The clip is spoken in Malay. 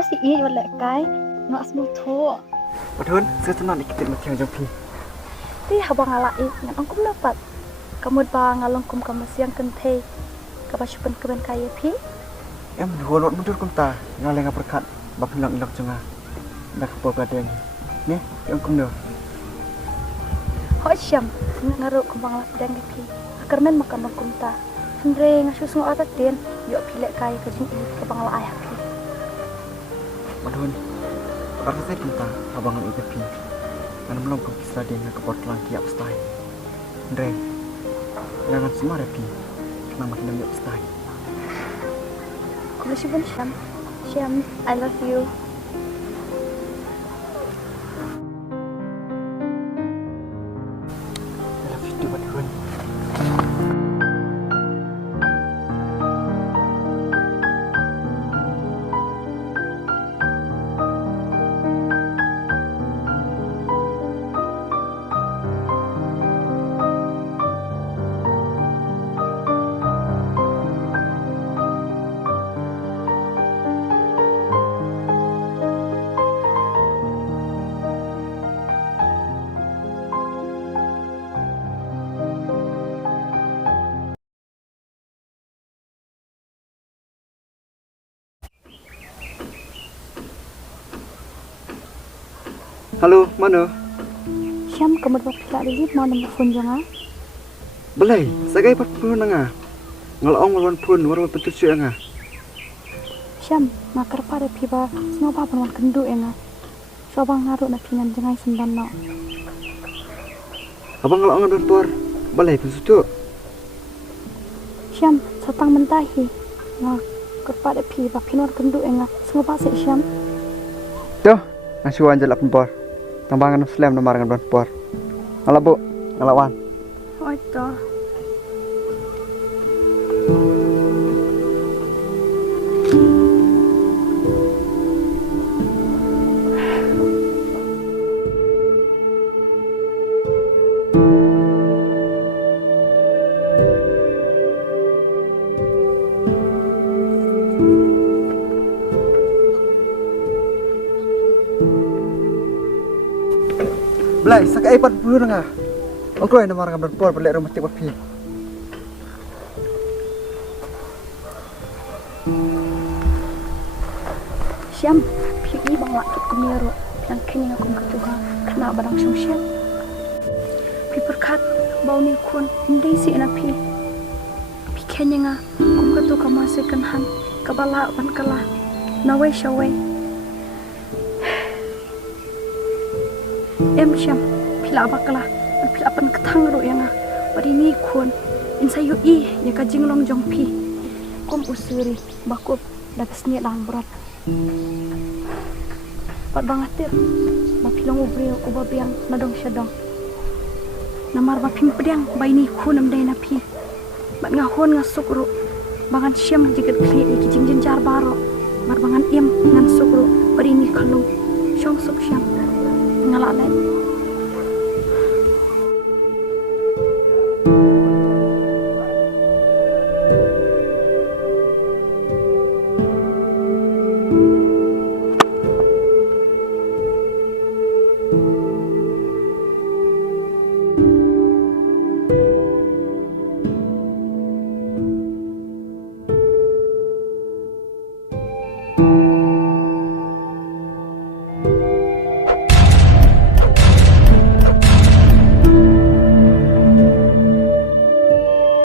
to si i wala kai no asmu tho. Betul, saya tenang dikit macam jopi. Ti habang ala i ngan angkum dapat. Kamud ba ngalongkum kam siang kenthe. Ka ba chupan keben kai phi. Em holot mundur kum ta, ngaleng perkat bab hilang ilok cenga. Dak po gadeng. Ni, yang kum no. Ho syam ngaru kum bang dang phi. Akar men makan kum ta. Andre ngasu sungo atat den yo phi lek kai ka jing ka bang ala ai phi. Betul. Kalau saya kita abangan itu pi, karena belum bisa dia nak kepot lagi up stay. Andre, jangan semua pi, karena makin dia up stay. Kalau sih pun Syam, I love you. I love you too, betul. Halo, mana? Syam kamud ba pila dilit mau nombor phone jonga. Belai, sagai pat pun nga. Ngalong lawan pun warwan pentu su nga. Syam makar pada piba semua ba ban kendu enga. Sobang ngaru na pingan jengai semban no. Abang ngalong ngadon por, belai pun sutu. Syam satang mentahi. Nga kerpada piba pinwan kendu enga. Semua ba se Syam. Tuh, nasuan jalak por. Tambangan Muslim nomor ngadon por. Ngalabu, ngalawan. Oi to. Belai, sakai pat pun nga. Ongkroy nomor ngadon por balik rumah tik pi. Syam pi bang lakit kumiro. Yang kini aku ketuha kena barang syam. Pi perkat bau ni kun ndai si na pi. Pi kenya nga kum ketu kamasikan han kabala ban kala. Nawai syawai. Em Syam pila bakala pila pan ketang ro yang padi ni kun insayu I ya ka jinglong jong pi kom usuri bakup dagas ni lang berat pat bangatir ba pilong ubri ko ba biang nadong syadong namar ba pim pedang bai ni kun am dai na pi bat ngahon ngasuk ro bangan Syam jigat kli ki jingjin jar baro mar bangan em ngan suk ro padi ni khalu syong suk Syam ngala le